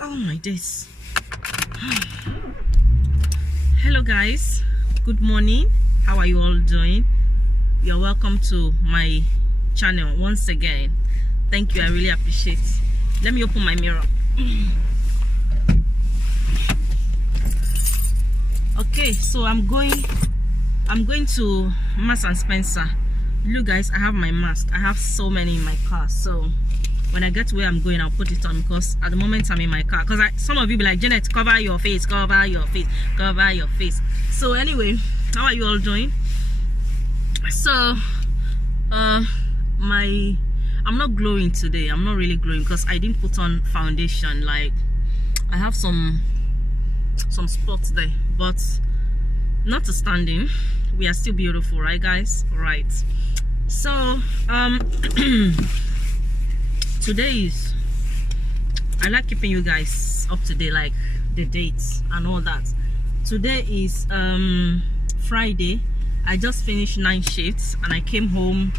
Oh my days. Hello guys, good morning. How are you all doing? You're welcome to my channel once again. Thank you, I really appreciate it. Let me open my mirror. Okay, so I'm going to Marks and Spencer. Look guys, I have my mask. I have so many in my car, so when I get to where I'm going, I'll put it on, because at the moment I'm in my car. Because some of you be like, Janet, cover your face, cover your face, cover your face. So anyway, how are you all doing? So I'm not glowing today. I'm not really glowing because I didn't put on foundation. Like, I have some spots there, but notwithstanding, we are still beautiful, right guys? Right. So today is, I like keeping you guys up to date, like the dates and all that. Today is Friday. I just finished 9 shifts and I came home,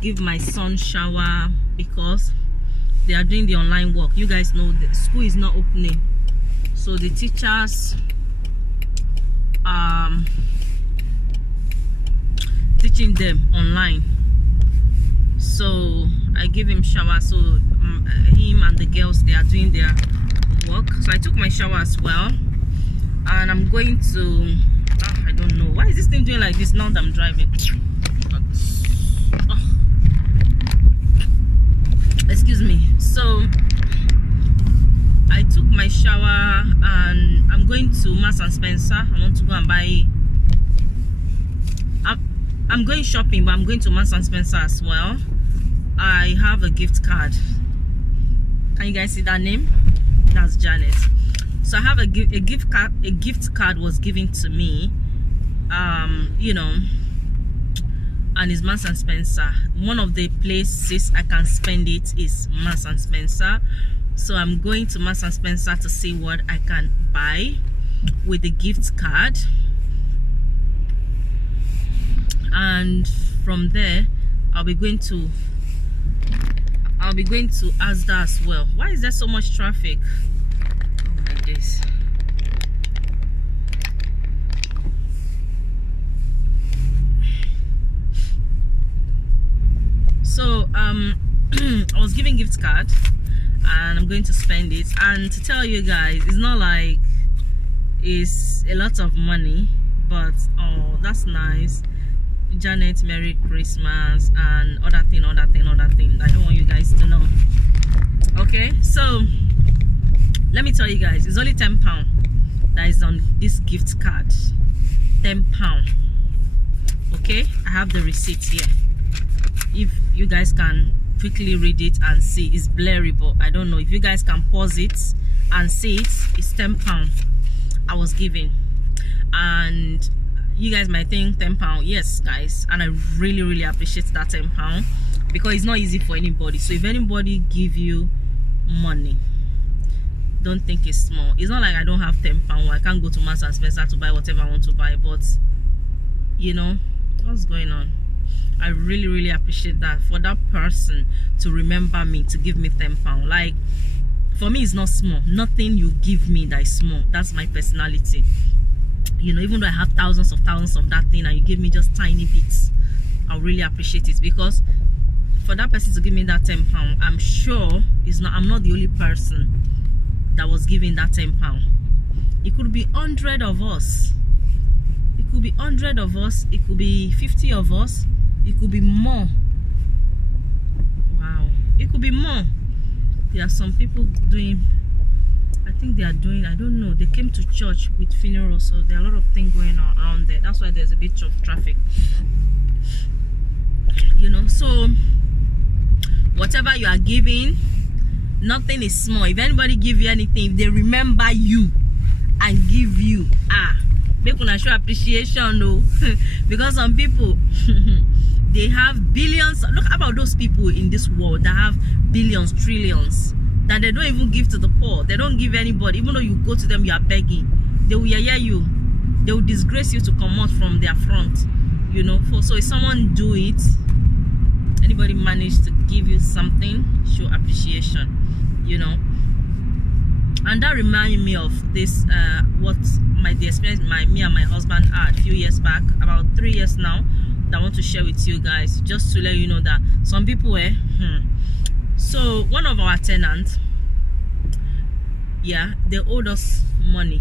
give my son shower, because they are doing the online work. You guys know the school is not opening, so the teachers teaching them online. So I give him shower, so him and the girls, they are doing their work. So I took my shower as well, and I'm going to I don't know why is this thing doing like this now that I'm driving. Excuse me. So I took my shower and I'm going to Marks and Spencer. I want to go and buy. I'm going shopping, but I'm going to Marks and Spencer as well. I have a gift card. Can you guys see that name? That's Janet. So I have a gift card. A gift card was given to me, you know, and it's Marks and Spencer. One of the places I can spend it is Marks and Spencer. So I'm going to Marks and Spencer to see what I can buy with the gift card, and from there I'll be going to Asda as well. Why is there so much traffic? Oh my days. So I was giving gift card and I'm going to spend it. And to tell you guys, it's not like it's a lot of money, but oh, that's nice. Janet, Merry Christmas, and other thing I don't want you guys to know. Okay, so let me tell you guys, it's only £10 that is on this gift card. £10. Okay, I have the receipt here. If you guys can quickly read it and see, it's blurry, but I don't know if you guys can pause it and see it. It's £10 I was given, and you guys might think £10, yes guys, and I really appreciate that £10, because it's not easy for anybody. So if anybody give you money, don't think it's small. It's not like I don't have £10. I can't go to Marks and Spencer to buy whatever I want to buy, but you know what's going on. I really appreciate that, for that person to remember me, to give me £10. Like, for me, it's not small. Nothing you give me that is small. That's my personality. You know, even though I have thousands of that thing and you give me just tiny bits, I'll really appreciate it. Because for that person to give me that £10, I'm sure I'm not the only person that was giving that £10. It could be 100 of us. It could be 100 of us. It could be 50 of us. It could be more. Wow. It could be more. There are some people doing, I think they are doing, I don't know, they came to church with funeral, so there are a lot of things going on around there. That's why there's a bit of traffic, you know. So whatever you are giving, nothing is small. If anybody give you anything, if they remember you and give you, make una show appreciation, no. Because some people they have billions. Look about those people in this world that have billions, trillions, that they don't even give to the poor. They don't give anybody. Even though you go to them, you are begging, they will yaya you. They will disgrace you to come out from their front, you know. So if someone do it, anybody manage to give you something, show appreciation, you know. And that reminded me of this what the experience me and my husband had a few years back, about 3 years now, that I want to share with you guys, just to let you know that some people so one of our tenants, yeah, they owed us money,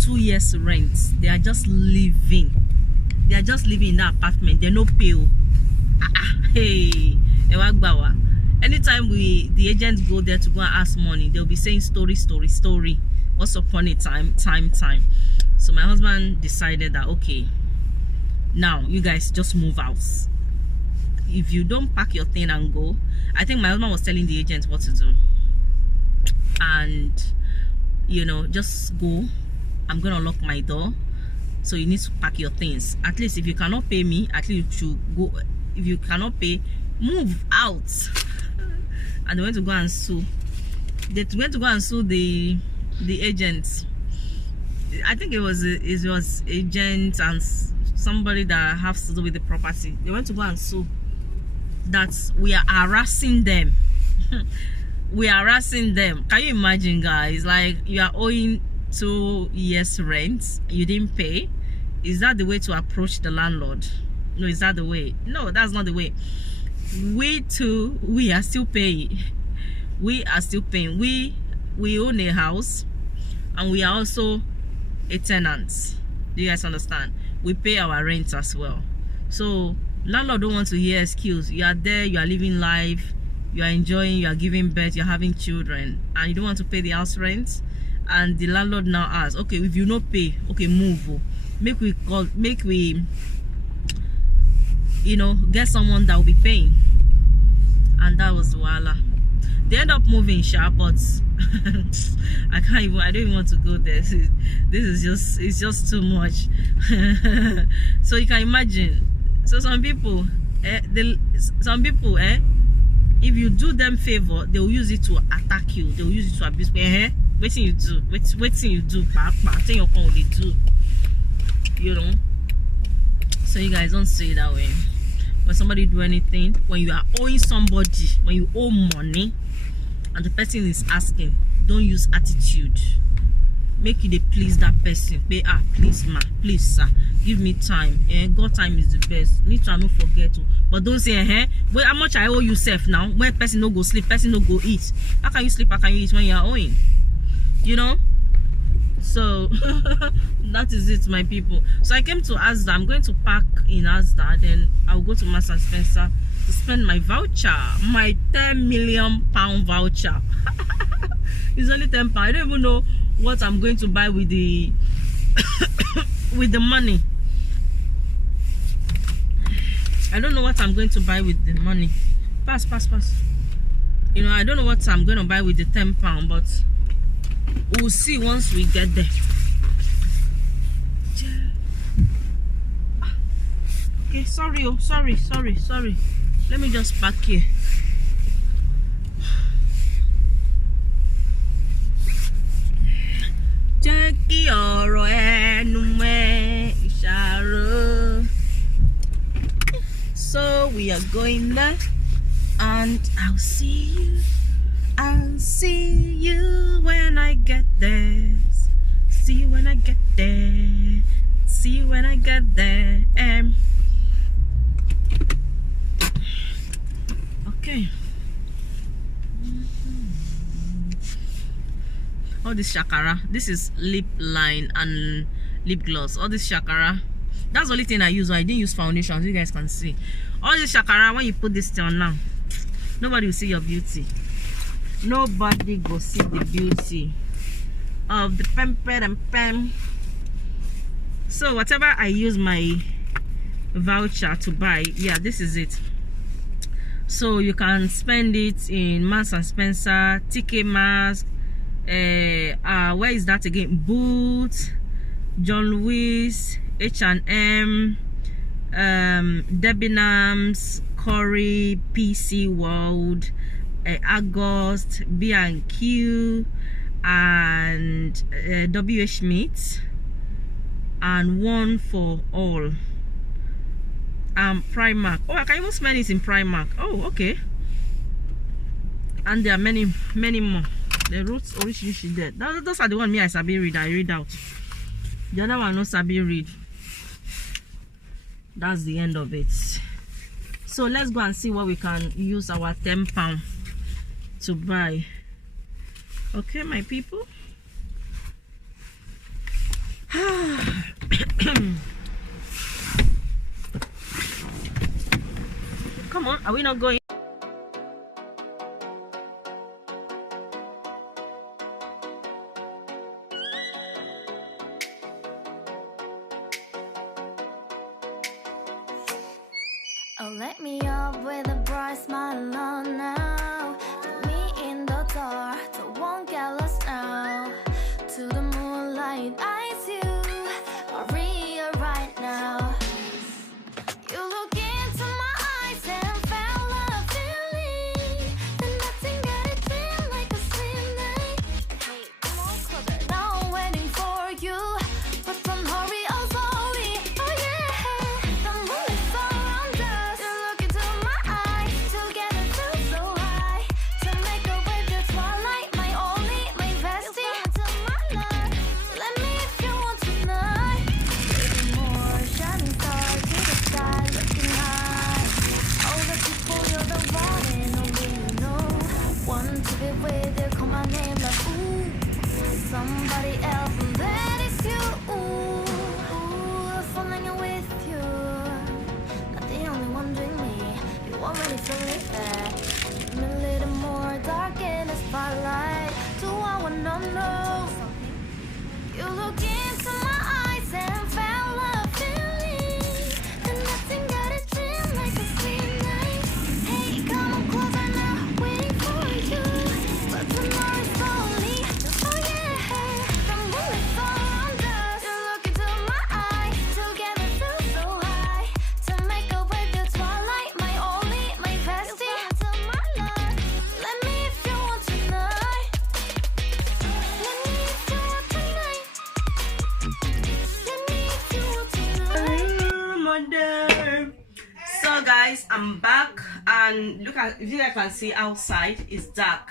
2 years rent. They are just living in that apartment. They no pay. Hey, anytime the agents go there to go and ask money, they'll be saying story. What's upon a time. So my husband decided that, okay, now you guys just move out. If you don't pack your thing and go, I think my husband was telling the agent what to do, and you know, just go. I'm gonna lock my door, so you need to pack your things. At least if you cannot pay me, at least you should go. If you cannot pay, move out. And they went to go and sue. They went to go and sue the agents. I think it was agents and somebody that has to do with the property. They went to go and sue that we are harassing them. We are harassing them. Can you imagine, guys? Like, you are owing 2 years rent, you didn't pay. Is that the way to approach the landlord? No, is that the way? No, that's not the way. We are still paying. We are still paying. We own a house, and we are also a tenant. Do you guys understand? We pay our rent as well. So landlord don't want to hear excuse. You are there, you are living life, you are enjoying, you are giving birth, you are having children, and you don't want to pay the house rent. And the landlord now asks, okay, if you not pay, okay, move. Make we you know, get someone that will be paying. And that was voila. They end up moving sharp, but I don't even want to go there. This is it's just too much. So you can imagine. So some people if you do them favor, they will use it to attack you. They will use it to abuse. Waiting you do, waiting you do, thing you can't do, you know. So you guys don't say it that way. When somebody do anything, when you are owing somebody, when you owe money, and the person is asking, don't use attitude. Make you please that person. Pay, please ma, please sir, give me time. God time is the best. Me too, I don't forget to. But don't say, wait, how much I owe you self now? Where person no go sleep, person no go eat. How can you sleep? How can you eat when you are owing? You know. So that is it, my people. So I came to Asda. I'm going to park in Asda, then I'll go to Marks and Spencer to spend my voucher, my £10 million voucher. It's only £10. I don't even know what I'm going to buy with the with the money. I don't know what I'm going to buy with the money. Pass. You know, I don't know what I'm going to buy with the £10, but we'll see once we get there. Okay, sorry. Let me just park here. So we are going there, and I'll see you when I get there. See you when I get there. See you when I get there. Okay. All this shakara, this is lip line and lip gloss. All this shakara, that's the only thing I use. I didn't use foundation, as you guys can see. All this shakara, when you put this thing on now, nobody will see your beauty. Nobody go see the beauty of the pamper and pam. So whatever I use my voucher to buy, yeah, this is it. So you can spend it in Marks and Spencer, TK Maxx, where is that again? Boots, John Lewis, H&M, Debenhams, Curry, PC World, August, B&Q, and WH Smith, and One for All, Primark. Oh, I can even spend it in Primark. Oh, okay. And there are many more. The roots originally there. Those are the one me I sabi read. I read out. The other one no sabi read. That's the end of it. So let's go and see what we can use our £10 to buy. Okay, my people. Come on, are we not going? Oh, let me up with a bright smile on now. Take me in the dark, so won't get lost now. To the moonlight, eyes you, Maria right now. You look into my eyes and felt a feeling that nothing got it feel like a slim night. Hey, come on, closer. Now I'm waiting for you, but don't hurry, oh slowly. Oh yeah, the moonlight's around us. You look into my eyes, together feel so high. To make a way through twilight, my only, my bestie. You come into my life, let me if you want tonight. Baby, more shining star to the sky, looking high. All the people, you're the one and only you know. Want to be with you, call my name like ooh. Somebody else, and that is you. Ooh, falling in with you. Not the only one doing me. You already feel it there. Give me a little more dark in the spotlight. Do I wanna know? You look into my eyes and felt a feeling that nothing got it feel like a sweet night. Hey, come on closer now, waiting for you. But tomorrow's only, oh yeah, the moonlight's around us. You look into my eyes, together feel so high. To make a way through twilight, my only, my bestie. You come into my life, let me if you want tonight. Let me if you want tonight. Let me if you want tonight. So guys, I'm back, and look at, if you guys can see outside, it's dark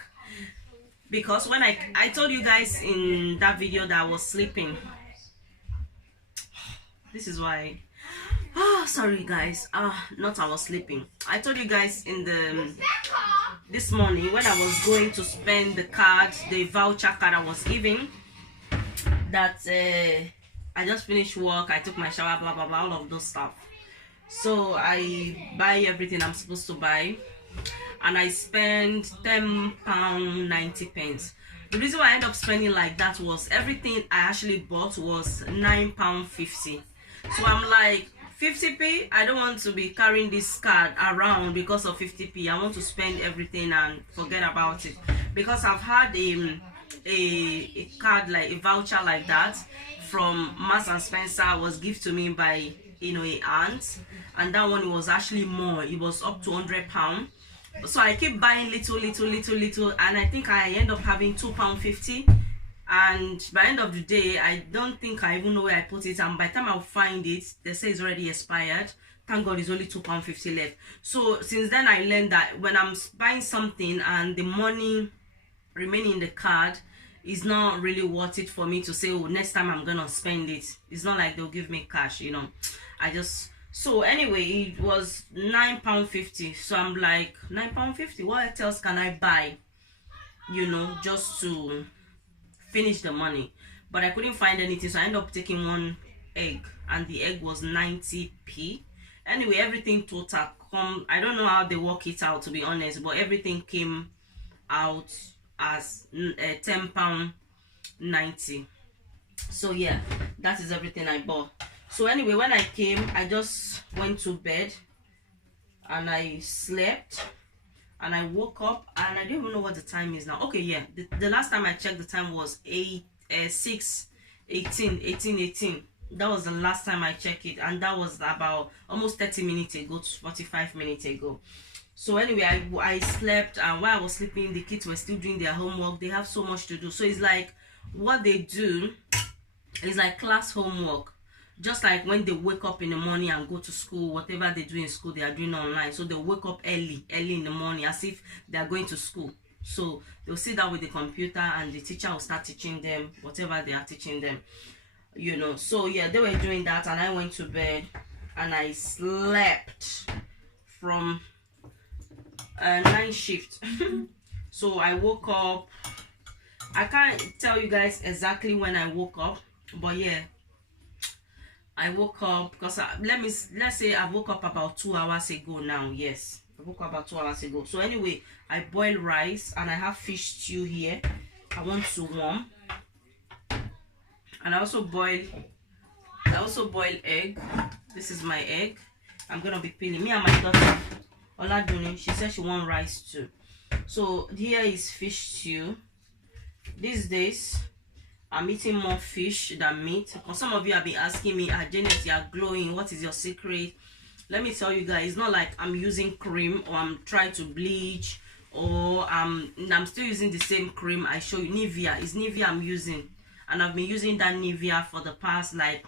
because when I told you guys in that video that I was sleeping. This is why. Sorry guys, not I was sleeping. I told you guys in the this morning when I was going to spend the card, the voucher card I was given, that I just finished work, I took my shower, blah blah blah, all of those stuff. So I buy everything I'm supposed to buy, and I spend £10.90. The reason why I ended up spending like that was everything I actually bought was £9.50. So I'm like, 50p, I don't want to be carrying this card around because of 50p. I want to spend everything and forget about it, because I've had a card, like a voucher like that from Marks and Spencer, was given to me by, you know, a aunt, and that one was actually more. It was up to £100. So I keep buying little, and I think I end up having £2.50. And by the end of the day, I don't think I even know where I put it, and by the time I'll find it, they say it's already expired. Thank God it's only £2.50 left. So since then I learned that when I'm buying something and the money remaining in the card is not really worth it for me to say, oh, next time I'm gonna spend it. It's not like they'll give me cash, you know. So anyway, it was £9.50. So I'm like, £9.50, what else can I buy, you know, just to finish the money? But I couldn't find anything, so I ended up taking one egg, and the egg was 90p. Anyway, everything total I don't know how they work it out, to be honest, but everything came out as £10.90. So yeah, that is everything I bought. So anyway, when I came, I just went to bed and I slept, and I woke up and I don't even know what the time is now. Okay, yeah, the last time I checked the time was 18. That was the last time I checked it, and that was about almost 30 minutes ago to 45 minutes ago. So anyway, I slept, and while I was sleeping, the kids were still doing their homework. They have so much to do. So it's like what they do is like class homework. Just like when they wake up in the morning and go to school, whatever they do in school, they are doing online. So they wake up early in the morning as if they are going to school. So they'll sit down with the computer and the teacher will start teaching them whatever they are teaching them, you know. So yeah, they were doing that, and I went to bed and I slept from night shift. So I woke up, I can't tell you guys exactly when I woke up, but yeah, I woke up because let's say I woke up about 2 hours ago now. Yes, I woke up about 2 hours ago. So anyway, I boiled rice and I have fish stew here. I want to warm, and I also boil egg. This is my egg. I'm gonna be peeling. Me and my daughter Oladuni, she said she want rice too. So here is fish stew. These days I'm eating more fish than meat, because some of you have been asking me, Janet, you are glowing, what is your secret? Let me tell you guys, it's not like I'm using cream or I'm trying to bleach, or I'm still using the same cream I show you. Nivea, it's Nivea I'm using, and I've been using that Nivea for the past like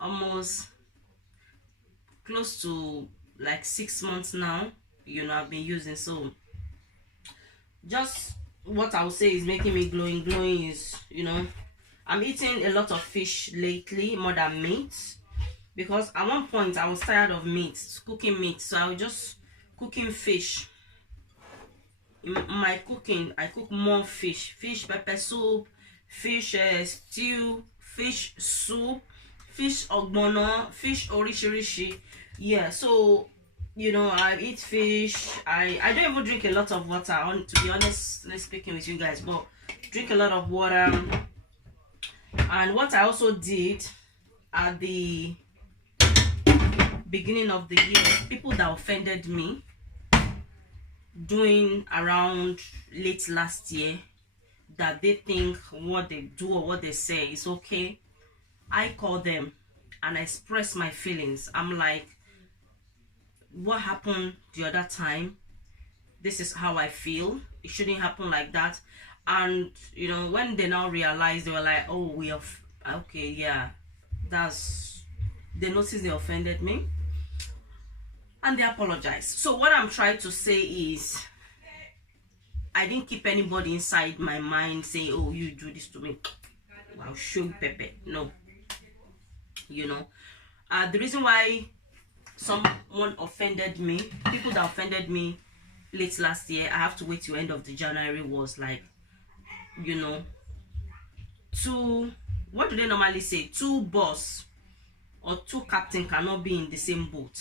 almost close to like 6 months now, you know. I've been using, so just what I would say is making me glowing is, you know, I'm eating a lot of fish lately more than meat, because at one point I was tired of cooking meat, so I was just cooking fish. In my cooking, I cook more fish pepper soup, fish stew, fish soup, fish ogbono, fish orishirishi. Yeah, so you know, I eat fish. I don't even drink a lot of water, to be honest speaking with you guys, but drink a lot of water. And what I also did at the beginning of the year, people that offended me doing around late last year, that they think what they do or what they say is okay, I call them and I express my feelings. I'm like, what happened the other time, this is how I feel, it shouldn't happen like that. And you know, when they now realize, they were like, oh, we have, okay, yeah, they noticed they offended me and they apologize. So what I'm trying to say is, I didn't keep anybody inside my mind saying, oh, you do this to me, I'll show you Pepe. No, you know, the reason why someone offended me, people that offended me late last year, I have to wait till end of the January, was like, you know, what do they normally say, two boss or two captain cannot be in the same boat.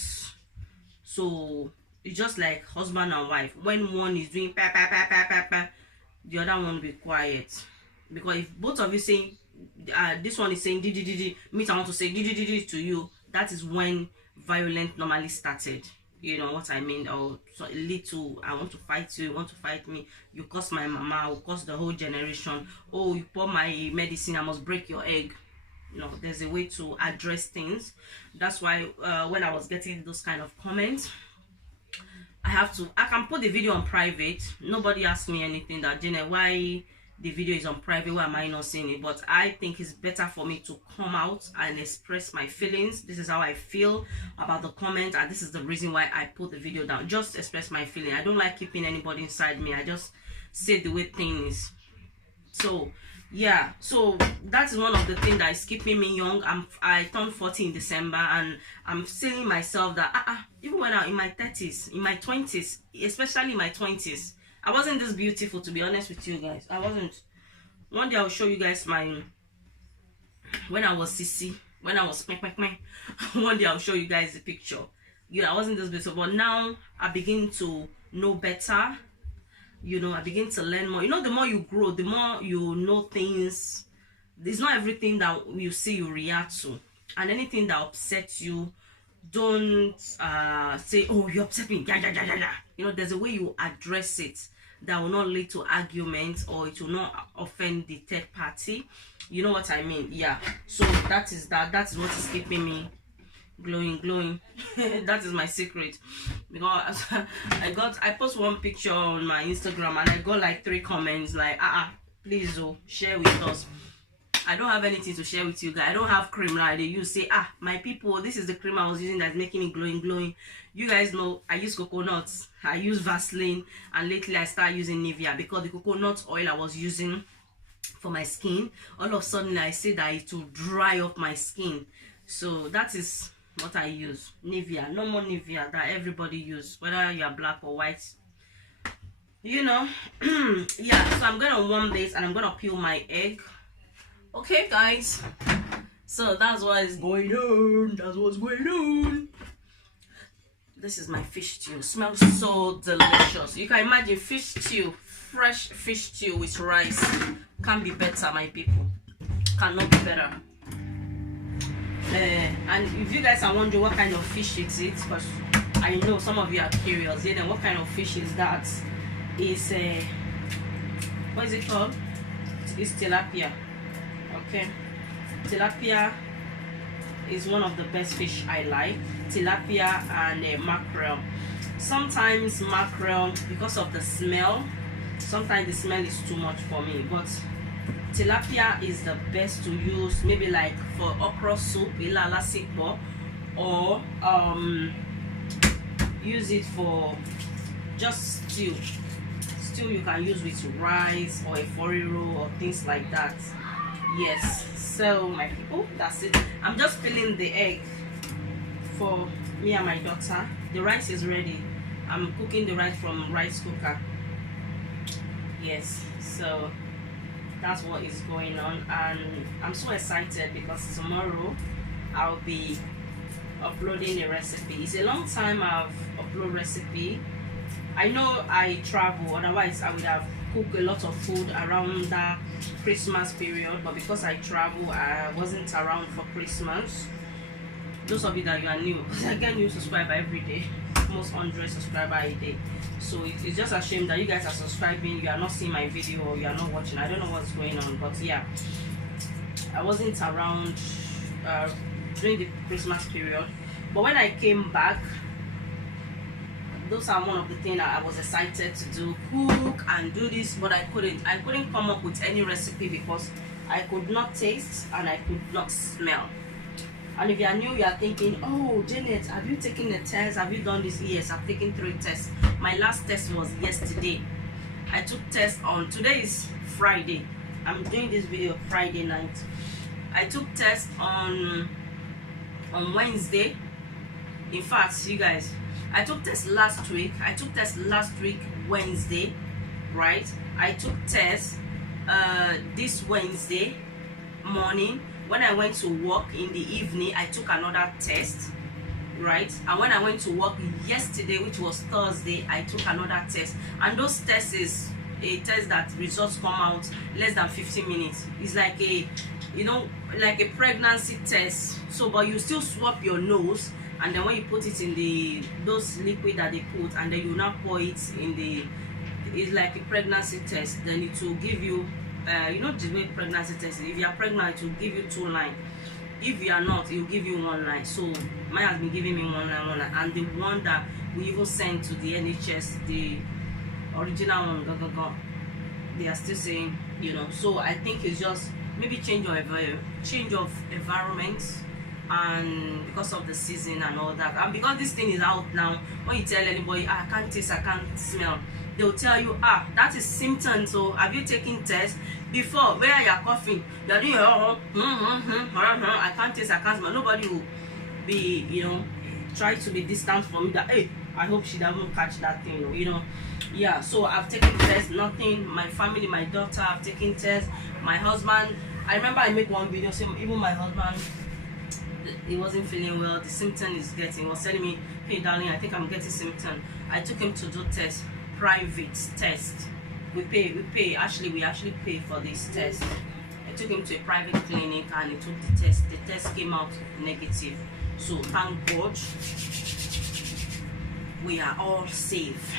So it's just like husband and wife. When one is doing pa pa pa pa pa pa, the other one will be quiet, because if both of you saying this one is saying di means I want to say di to you, that is when violence normally started. You know what I mean? Or so little, I want to fight you, you want to fight me, you curse my mama, I will curse the whole generation. Oh, you pour my medicine, I must break your egg. No, there's a way to address things. That's why when I was getting those kind of comments, I can put the video on private. Nobody asked me anything that, Janet, why the video is on private, why am I not seeing it? But I think it's better for me to come out and express my feelings. This is how I feel about the comment, and this is the reason why I put the video down. Just express my feeling. I don't like keeping anybody inside me. I just say the way things. So yeah, so that is one of the things that is keeping me young. I turned 40 in December, and I'm telling myself that even when I'm in my 30s, in my 20s, especially in my 20s, I wasn't this beautiful, to be honest with you guys. I wasn't. One day I'll show you guys when I was CC, when I was one day I'll show you guys the picture. Yeah, I wasn't this beautiful, but now I begin to know better. You know, I begin to learn more. You know, the more you grow, the more you know things. It's not everything that you see you react to, and anything that upsets you, don't say, oh, you upset me, you know. There's a way you address it that will not lead to arguments, or it will not offend the third party. You know what I mean? Yeah. So that is what is keeping me glowing. That is my secret, because I post one picture on my Instagram and I got like 3 comments like, please share with us. I don't have anything to share with you guys. I don't have cream like they use. Say, ah, my people, this is the cream I was using that's making me glowing. You guys know I use coconuts, I use Vaseline, and lately I started using Nivea because the coconut oil I was using for my skin, all of a sudden I say that it will dry up my skin. So that is what I use. Nivea, no more Nivea that everybody use, whether you are black or white, you know. Yeah, so I'm gonna warm this and I'm gonna peel my egg. Okay guys, so that's what is going on. That's what's going on. This is my fish stew. It smells so delicious. You can imagine fish stew, fresh fish stew with rice. Can't be better, my people. Cannot be better. And if you guys are wondering what kind of fish it is, because I know some of you are curious, yeah, then what kind of fish is that? It's what is it called? It's tilapia. Okay, tilapia is one of the best fish I like. Tilapia and mackerel. Sometimes mackerel, because of the smell, sometimes the smell is too much for me, but tilapia is the best to use, maybe like for okra soup, ilala sikpo, or use it for just stew. Stew you can use with rice or a foriro or things like that. Yes, so my people, that's it. I'm just peeling the egg for me and my daughter. The rice is ready. I'm cooking the rice from rice cooker. Yes, so that's what is going on, and I'm so excited because tomorrow I'll be uploading a recipe. It's a long time I've uploaded recipe. I know I travel, otherwise I would have cooked a lot of food around the Christmas period, but because I travel, I wasn't around for Christmas. Those of you that you are new, because I get new subscriber every day, almost 100 subscriber a day. So it's just a shame that you guys are subscribing, you are not seeing my video, or you are not watching. I don't know what's going on, but yeah, I wasn't around during the Christmas period. But when I came back, those are one of the things I was excited to do, cook and do this, but I couldn't come up with any recipe because I could not taste and I could not smell. And if you are new, you are thinking, oh Janet, have you taken a test? Have you done this? Yes, I've taken 3 tests. My last test was yesterday. I took test on, today is Friday. I'm doing this video Friday night. I took test on Wednesday. In fact, you guys, I took test last week. Wednesday, right? I took test this Wednesday morning. When I went to work in the evening, I took another test, right? And when I went to work yesterday, which was Thursday, I took another test. And those tests is a test that results come out less than 15 minutes. It's like a, you know, like a pregnancy test. So, but you still swab your nose, and then when you put it in the those liquid that they put, and then you now pour it in the, it's like a pregnancy test. Then it will give you you know the way pregnancy test, if you are pregnant, it will give you 2 lines. If you are not, it will give you 1 line. So mine has been giving me 1 line, and the one that we even sent to the NHS, the original one, they are still saying, you know. So I think it's just maybe change of environment, and because of the season and all that, and because this thing is out now, when you tell anybody, I can't taste, I can't smell, they will tell you, that is symptoms. So have you taken tests before? Where you're coughing, you're doing I can't taste, I can't smell. Nobody will be, you know, try to be distant from me that, hey, I hope she doesn't catch that thing, you know. Yeah, so I've taken tests, nothing. My family, my daughter have taken tests, my husband, I remember I make one video saying even my husband, he wasn't feeling well. The symptom is getting, was telling me, hey darling, I think I'm getting symptom. I took him to do test, private test. We actually pay for this test. I took him to a private clinic and he took the test. The test came out negative. So thank God we are all safe,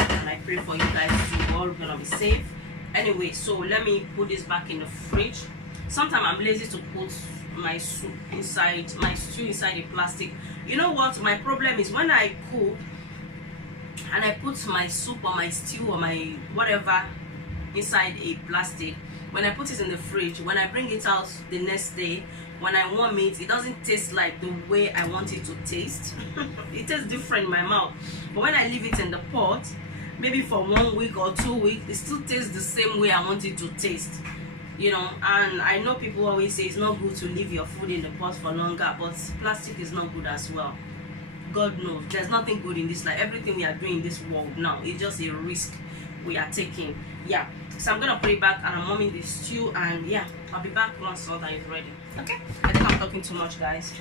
and I pray for you guys too, all gonna be safe. Anyway, so let me put this back in the fridge. Sometimes I'm lazy to put my soup inside, my stew inside a plastic. You know what my problem is? When I cook and I put my soup or my stew or my whatever inside a plastic, when I put it in the fridge, when I bring it out the next day, when I warm it, it doesn't taste like the way I want it to taste. It tastes different in my mouth. But when I leave it in the pot, maybe for 1 week or 2 weeks, it still tastes the same way I want it to taste. You know, and I know people always say it's not good to leave your food in the pot for longer, but plastic is not good as well. God knows, there's nothing good in this life. Everything we are doing in this world now is just a risk we are taking. Yeah, so I'm gonna put it back and I'm warming the stew, and yeah, I'll be back once all that is ready. Okay, I think I'm talking too much, guys.